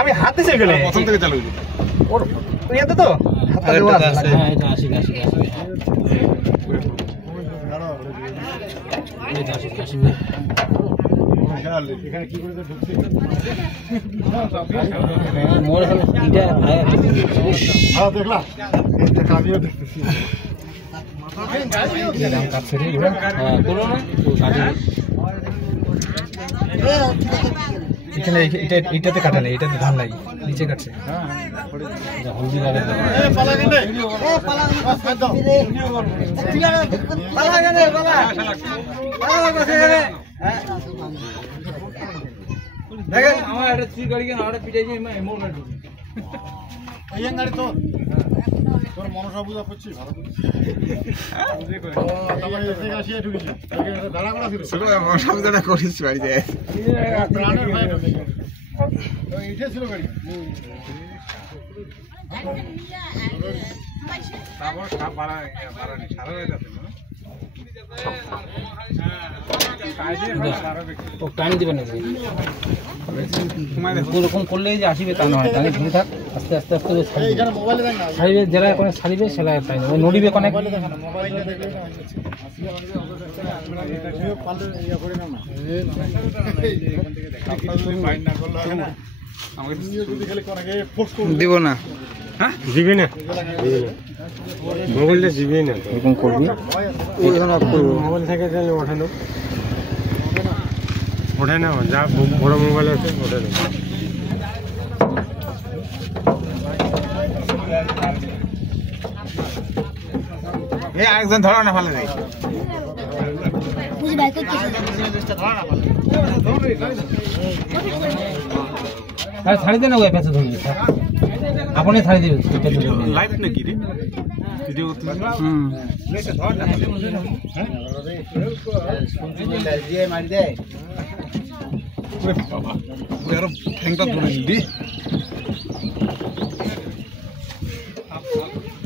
আমি হাত দিছি এখানে প্রথম থেকে চালু ওর ইয়াতে তো হাতটা দেওয়া আছে। হ্যাঁ এটা আসি এখানে কি করে ঢুকছে মোর এখানে এটা হ্যাঁ দেখলা এটা কামিও দেখতেছি নাম কাটছে রে হ্যাঁ করো না গাড়ি এখানে এটাতে কাটালে এটাতে ধান লাগে নিচে কাটছে হ্যাঁ হলদি লাগে পালা গেলে দেখেন আমার একটা থ্রি গাড়ি কেন আরে পিটাই যাই এমন না ঢুকে এই গাড়ি তো তোর মনসা বুঝা করছিস ভালো করে বুঝে করে তারপর এসে আসিয়া ঢুকেছি দাঁড়া করা ছিল ছোট মনসা বুঝাটা করিস বাড়িতে প্রাণের ভাই তো এইটা ছিল গাড়ি তারপর সব বাড়ানি সারা হয়ে যাচ্ছে না টানি দিবেন এরকম করলেই যে আসিবে তা নয় টানি ধরে থাক আস্তে আস্তে আস্তে ছাড়িবে যারা এখন ছাড়িবে সেটা টানি নড়িবে অনেক দিব না হ্যাঁ দিবি না মোবাইলটা দিবি না এরকম করবি মোবাইল থেকে ওঠে না যা বড় মোবাইল আছে ওঠে না আরেকজন ধরো না ভালো নেই ছাড়ি দে না ওই পেছে ধরবি আপনি ছাড়ি দিবেন লাইভ নাকি রে ভিডিও করতে ধর না হ্যাঁ দিয়ে মারি দে ওরে বাবা ওই আর ঠ্যাংটা ধরে দিবি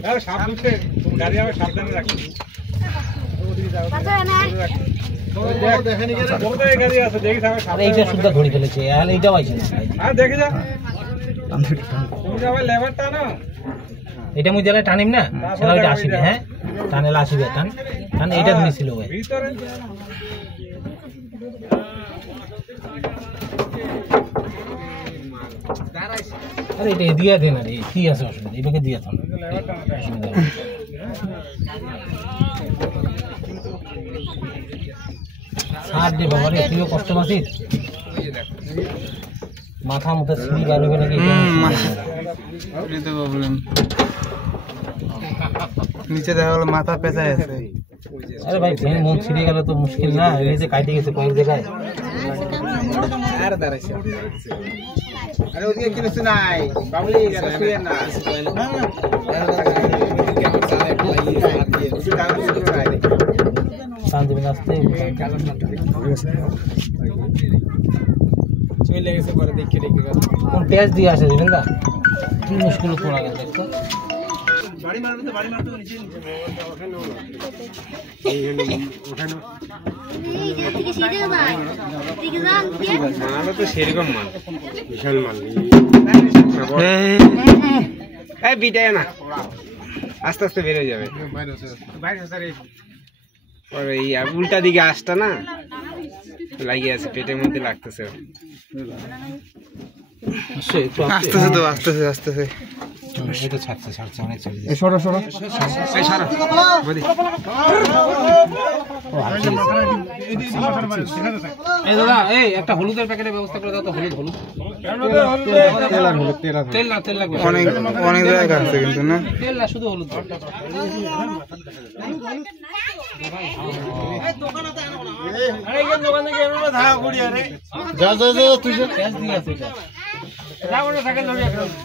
আরে সাপ ঢুকছে গাড়ি আবার সাবধানে রাখবি ওদিকে যাও দেখেনি গেলে বড় গাড়ি আছে দেখি সামনে আরে এইটা সুদ্ধা ধরে ফেলেছে আর এইটাও আইছে আর দেখে যা তুমি যাবে লেভারটা না এটা মুই যারা টানিম না সেটা ওইটা আসিবে হ্যাঁ টানেলা আসিবে টান এইটা ধরেছিল ওই ভিতরে আরে এটা দিয়া দে না রে কি আছে অসুবিধা এটাকে দিয়া থাম সার দে বাবা রে তুইও কষ্ট পাচ্ছিস মাথা মুখে ছিঁড়ি গেল নাকি প্রবলেম নিচে দেখা গেল মাথা পেঁচায় আছে আরে ভাই মন ছিঁড়ে গেল তো মুশকিল না এই যে কাটে গেছে কয়েক জায়গায় আর দাঁড়াইছে আরে ওদিকে কি কিছু নাই বাবলি এটা শুয়ে না শান্তিবিন আসতে চলে গেছে পরে দেখে রেখে গেল কোন পেঁয়াজ দিয়ে আসে দিবেন না কি মুশকিল পড়া গেল দেখতো বাড়ি মারতে নিচে ওখানে মাল তো সেরকম মাল বিশাল মাল এই বিটায় না আস্তে আস্তে বের হয়ে যাবে এই উল্টা দিকে আসটা না লাগিয়ে আছে পেটের মধ্যে লাগতেছে আসতেছে তো আসতেছে এটা ছাড়ছে অনেক চলে যায় সরো এই দাদা এই একটা হলুদের প্যাকেটের ব্যবস্থা করে দাও তো হলুদ তেল লাগবে অনেক জায়গায় আছে কিন্তু না তেল না শুধু হলুদ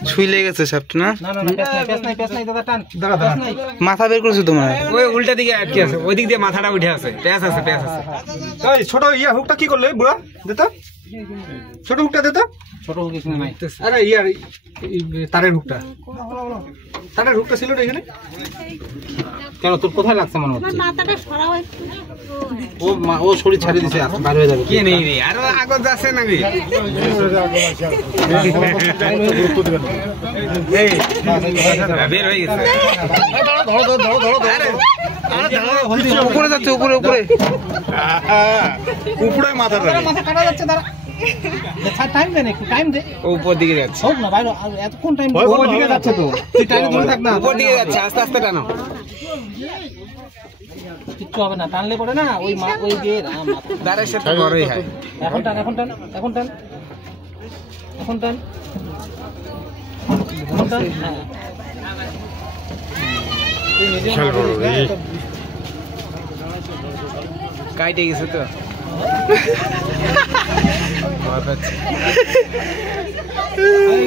ছুইলে গেছে সাপটা না মাথা বের করছে তোমার ওই উল্টা দিকে আটকে আছে ওই দিক দিয়ে মাথাটা উঠে আছে পেঁয়াজ আছে ছোট ইয়া হুকটা কি করলে বুড়া দেতো ছোট হুকটা দেতো ছোট হুক এখানে নাই আরে ইয়ার তারের হুকটা ছিল না এখানে কেন তোর কোথায় লাগছে মনে হচ্ছে? মাথাটা সরাও একটু। ও শরীর ছাড়িয়ে দিছে, বাইরে হয়ে যাবে। কে নেই রে আর আগত যাচ্ছে নাকি? গুরুত্ব দিবেন না। বের হয়ে গেছে। উপরে যাচ্ছে, উপরে উপরে উপরে মাথা মাথা কাটা যাচ্ছে। তারা টাইম দেন, একটু টাইম দে। ও উপর দিকে যাচ্ছে, হোক না বাইরে, আর এতক্ষণ টাইম উপর দিকে যাচ্ছে তো, তুই টাইমে ধরে থাক না। উপর দিকে যাচ্ছে, আস্তে আস্তে টানো। কিচ্ছু হবে না, টানলে পড়ে না ওই ওই যে দাঁড়ের সাথে বড়ই হয়। এখন টান, এখন টান, এখন টান, এখন টান, এখন টান। হ্যাঁ কাইটে গেছে তো।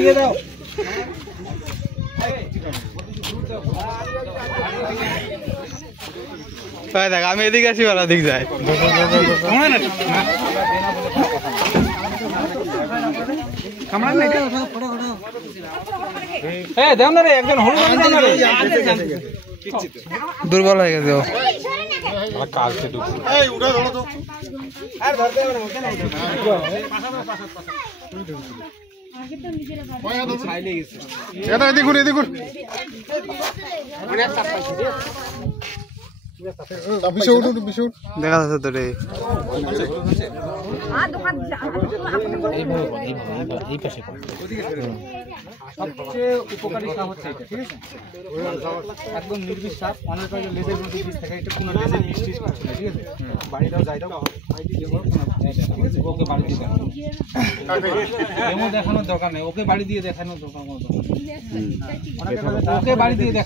ইয়ে দাও। দেখ আমি এদিকে আসি, ওরা দিক যায়। দেও না রে, একজন হলুদ দাও না রে। দুর্বল হয়ে গেছে ও। এই উঠে ধরো তো। দেখুন দেখুন দেখা যাচ্ছে তো রে। এই পাশে সবচেয়ে উপকারী সাপ হচ্ছে এটা, ঠিক আছে? একদম নির্বিষ সাপ, অনেক লেজের মধ্যে বিষ থাকে, এটা কোনো লেজের বিষ টিস করছে না, ঠিক আছে? বাড়িটাও যাই দাও, ওকে বাড়ি দিয়ে দেখানো, এমন দেখানোর দরকার নেই, ওকে বাড়ি দিয়ে দেখানোর দরকার, ওকে বাড়ি দিয়ে দেখা।